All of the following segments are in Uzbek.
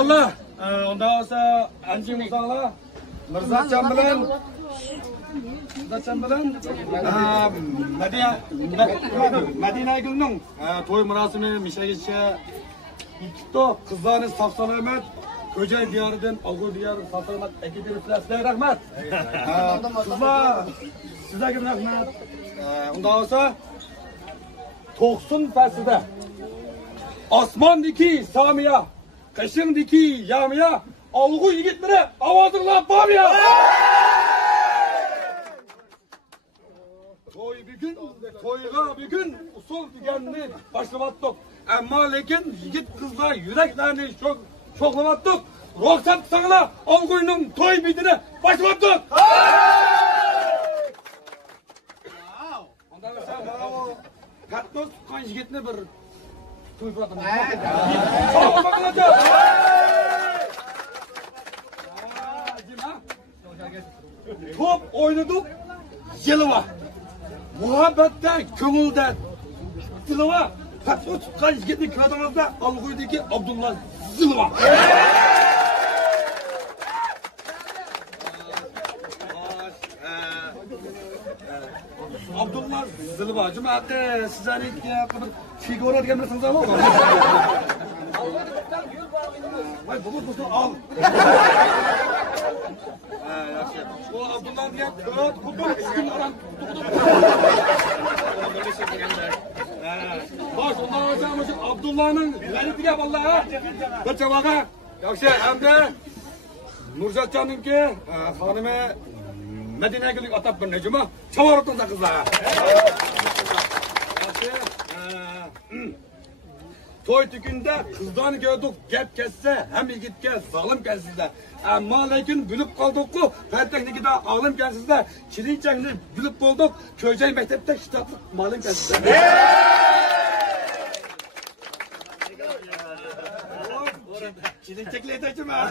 Eyvallah. Ondan sonra anjing Musa'la Mirzacan bilan Madina Gül'nün to'y murosimi mishagicha ikkita qizlarni sog' salomat Ko'jay diyoridan Og'u diyori sog' salomat akidirirsizlar. Rahmat. Qizlar sizlarga rahmat. Undan olsa 90 faslida osmondagi Samiya, qishindagi Yamiya, Olg'u yigitlari ovozinglar borya. To'yga bugun usul deganni boshlavatdik. Ammo lekin yigit qizlar yuraklarni sho'g'lavatdik. Ruxsat qilsanglar, Olg'uning to'y bitini boshlavatdik. Ondan sonra Katnos tuqqan yigitni bir to'y qildim. Top oynadık, yılıva. Muhabbetten, kömülden, yılıva. Katnos tuqqan yigitni ko'rdingizda Olg'uydagi Abdullah yılıva. Abdullah Zilva, cemaate sizlarni bir figura degan narsani olib. Voy, bu al. Yaxshi. Bu Abdullah degan xuddi kunlardan Xo'sh, undan o'zamiz Abdullahning valitiga vallahi bir javoga. Yaxshi, hamda Nurjatjonninki xonimi Madina Gül'ü atab bir necuma çavarıtında kızlar. Toy tükünde kızdan gördük gep kesse hem yigitke zalim kelsizler. Ama lekin bilip kaldık ku Penteknik'de alim kelsizler. Çilinçekli bilip bulduk Köyceğin mektepte kitaplık malum kelsizler. Çilinçekli edeceğim ha.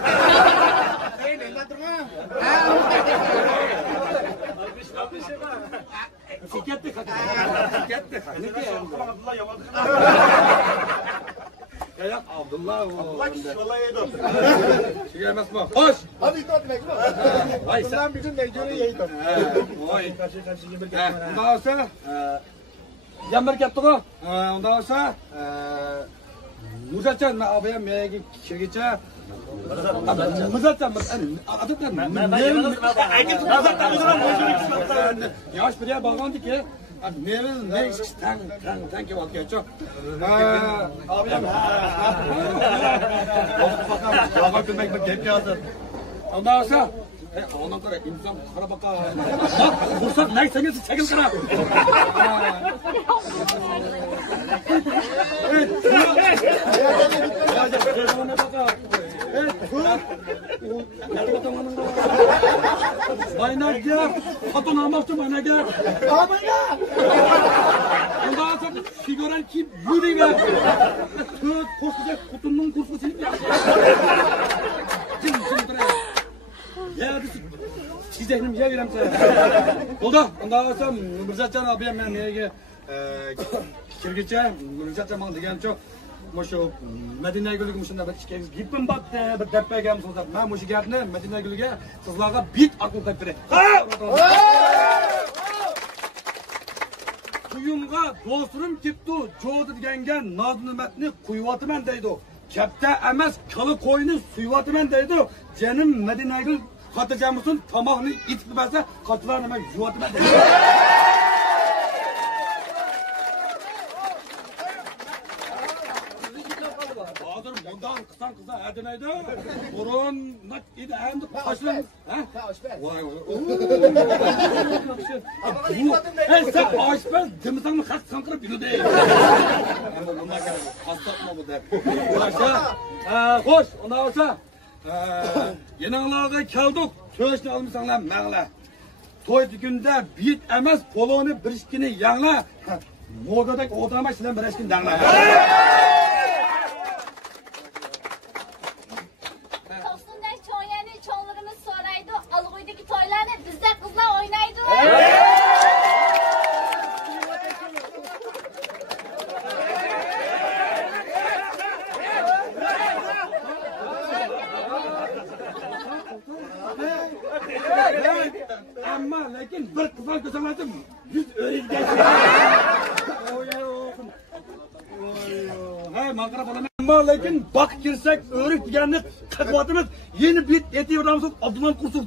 Sikettik hadi. Sikettik. Ne diyeyim? Abdullah yaman. Ya Abdullah. Abdullah vallahi yedim. Şey gelmez mi? Hoş. Hadi tat demek mi? Vay sen bir gün de göre yedim. Vay. Karşı bir gel. Ondan sonra yamır yaptık o. Ondan sonra Nurjatjon abim mega kirgicha Mirzajon yosh bir bo'lgandi ki meni ne tang kelib olgancho abim ha ko'mak bir gap yozdi ondan sonra ondan sonra inson qara baqa fursat naysangiz chakil qarab Baynaga, hatun almoqchi baynaga. Baynaga. Ondan sonra figuran ki yürüyor. Tut koşacak kutunun kursu silip ya. Ya çizeyim ya verem sana. Oldu. Ondan sonra Mirzajon abim men nega kirgicha Mirzajon bana degan çok Moşu Madina Gül'ü muşunda bir işkeniz gipim battı bir deppegem so'zlab. Men moşu gapni Madina Gül'ga sizlarga bit aql qilib beray. Quyumga do'strim ketdi, jo'di deganga noz-nimatni quyyotiman deydi. Kapta emas, kali qo'yni suyyotiman deydi. Janim Madina Gül xotirjamsin, tomoqni itib bersa, xotilar nima yuvotiman deydi. Kısa adınaydı. Burun nak idi hem de kaşın. Vay vay. Sen aşpaz demisan mı kalk sankırıp yürüdü. Bunlar kadar hasta bu der. Hoş ondan olsa yanılarga keldik. Söğüşünü almışsanlar mağla. Toy günde bit emez polonu birişkini yanla. Modadak oturma sizden birişkin dağla. Algıydaki toylarını bizde kızlar oynaydı. Ama lekin bir qizlar ko'rsaladim. 100 o'rikdan. Hey, maqara bo'laman. Ammo lekin baq kirsak o'rik deganni qaqvatimiz yeni bit etiyoramiz Abdullah Qursuv.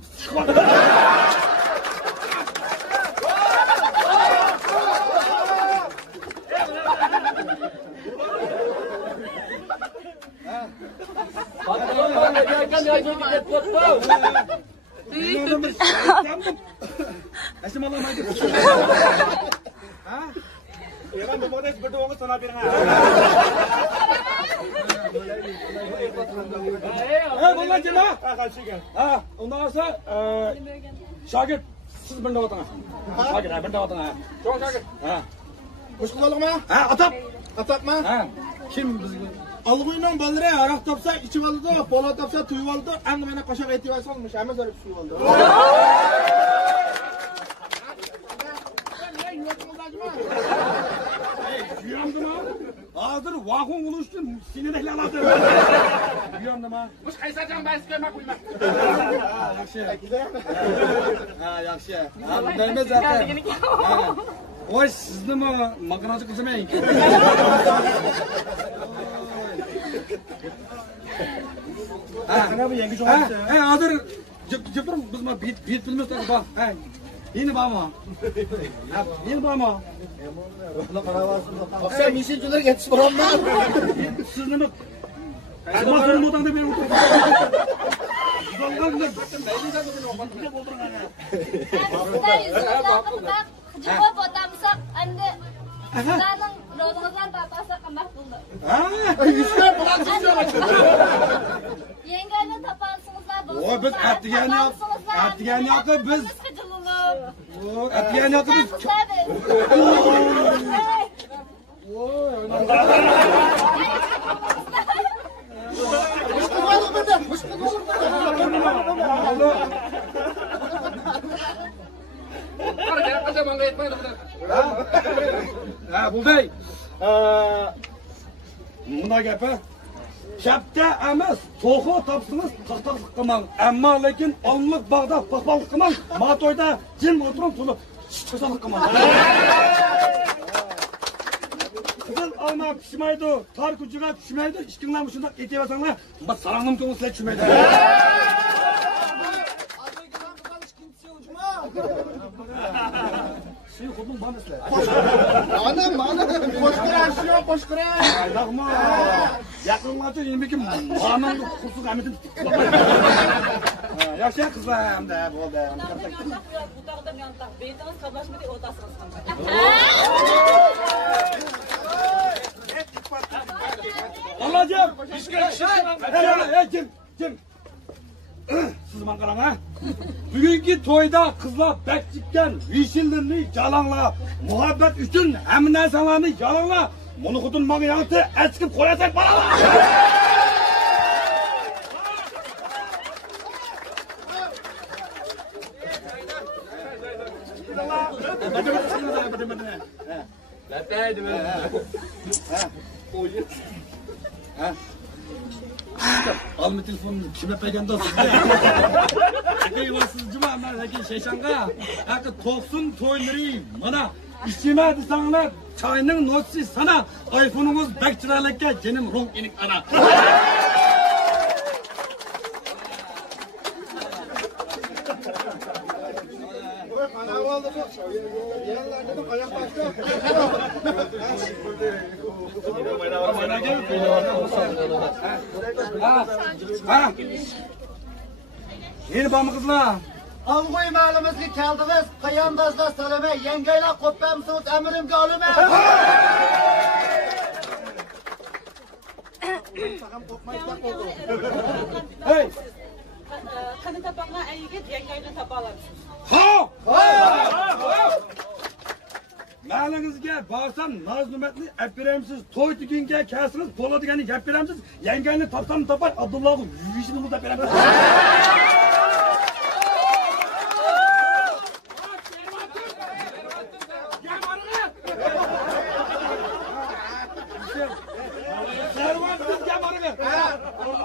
Asyik malam aja. Hah? Ya kan memang ada berdua orang sana pirang. Bunlar cema. Ondan sonra Şagir siz bunda oturun. Şagir bunda oturun. Çok Şagir. Ha. Qo'shqo'liq mı? Ha, atap. Atap mı? Ha. Kim bizga? Alg'uyning balları aroq topsa ichib oldi, bola topsa to'yib oldi, endi mana qo'shoq aytib solmish, hamma zarib tushib oldi. Yuyandımı? Hazır vakun buluştun, sinirle aladı. Yuyandımı? Muş kaysacan ben sıkıyorum koyma. Yakşı. Ha, yakşı. Ha, bunlarımız zaten. Oy, sizni mi makarnacı kızmayın. Qanaqa yangi Ha, hazır. Jeprim biz ma bit bilmasdan bak. Ha. Yeni bağma. Ha, yeni bağma. Sen mishinchilar yetishib borolma. Sizni mi? Mas'ulun odamda ben oturup. Zallarlar. Sizlar yüzünüzden javob otamsak, endi sizlarning ro'zingizdan topasa qanday bo'ldi? Ha? Yuzlab bulasizlar. Yengani topasingizlar, Oy, biz atdigani yoqib biz. Oy, atdigani yoqib biz. Qo'shqo'liq bunda, qo'shqo'liq. Ha, bulday. Buna gapi. Şapta emas, to'xo topsiniz, to'xtaqlik qilmang. Ammo lekin onliq bog'da paxpallik qilmang. Matoyda jim o'tirib turib, chiqsalik qilmang. Qizil olma pishmaydi, tor kuchiga tushmaydi. Ishtinglar shunday etaversanglar, biz salomim ko'ngilsizlar tushmaydi. Şey xuddi bo'lmaslar. Mana qo'shqirashib, qo'shqirash. Rahmat. Yaqinlarcha yemiki manamni qursuq amitin. Yaxshi qizlar hamda bo'ldi. Allah'ım. Kim? Siz man qarang ha. Bugungi to'yda qizlar bak chikkan, vishillarni jalanglar, muhabbat uchun hamma narsalarni jalanglar. Buni xudun menga yangi achqib qo'yasan bolalar. Alma telefonunu kime peganda sizde? Eyvahsız cuma ben lakin şeyşanga. Akı toksun toyları bana işime desanlar çayının notsi sana iPhone'umuz bekçiralıkka cenim ronk inik ana. Mana oldu bu. Yerlar dedim oyoq bastı. Ha. Yeni bağımı kızlar. Alg'uy mahallimizga keldingiz, qayondazlar salama, yengaylar qo'ppamsiz, amrimga olma. Hey. Qani tapaqlar ayigit yengayni topa olamiz. Ha! Malingizga borsam noz-numatni apiremsiz, to'y tugunga kelsiniz, bo'ladigani gap beramiz. Yangayni topsam topar, Abdullohni yuyishini mudda beramiz.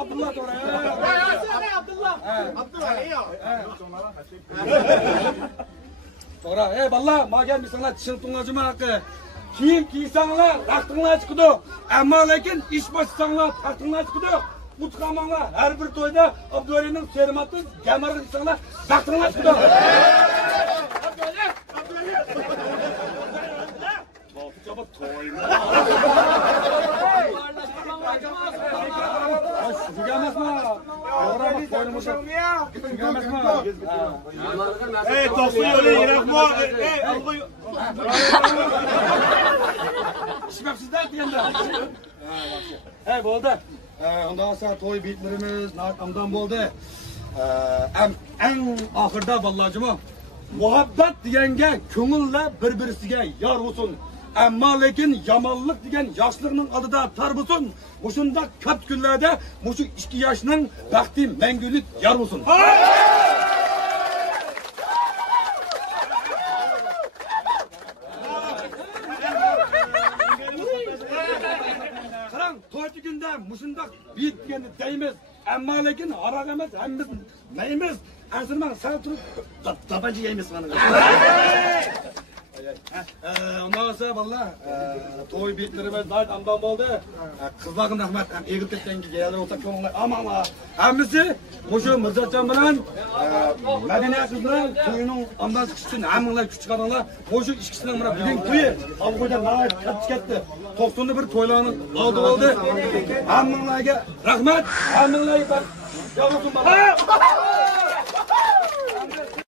Abdullah to'g'ri. Abdullah. Sonra balla magen bir sana çıltınlacıma hakkı. Kiyim giysanlar taktınlar çıkıdı. Ama lakin iş başsanlar taktınlar çıkıdı. Utkamanlar her bir toyda Abdülhalim'in serimatı gemarı insanlar taktınlar çıkıdı. Çabuk toyma. Gelmez mi? Oraya bak koynumuzda. Gelmez mi? Tosun öyle yürek mi? İşmepsizler diyende. Bo'ldi. Ondan sonra toy bitlerimiz narkamdan bo'ldi. En ahırda vallacıma muhabbet degenge ko'ngillar bir-birisiga yor bo'lsin. Ammo lekin yomonlik degan yoshlikning oldida tar bo'lsin. Mushunda ko'p kunlarda mushu 2 yoshning baxti mangulik yor bo'lsin. Qarang, to'y kunda mushundaq bit deganda deymiz. Ammo lekin aroq emas, hammamiz neymiz? Azirman sal turib tabanca yeymiz mana. Ondan sonra valla toy bitlerimiz dayt amdan bo'ldi. Qizlarga rahmat, ham egib ketganga keladi o'ta ko'ngillar amama. Hammasi mushu Mirzajon bilan Madina qizning to'yining amdan chiqish uchun hammanglar kuch chiqaringlar. Mushu ikkisining mana bugun to'yi Algo'da nayt ketdi. 91 to'ylarning oldi bo'ldi. Hammanglarga rahmat, hammanglarga yog'o'sin bor.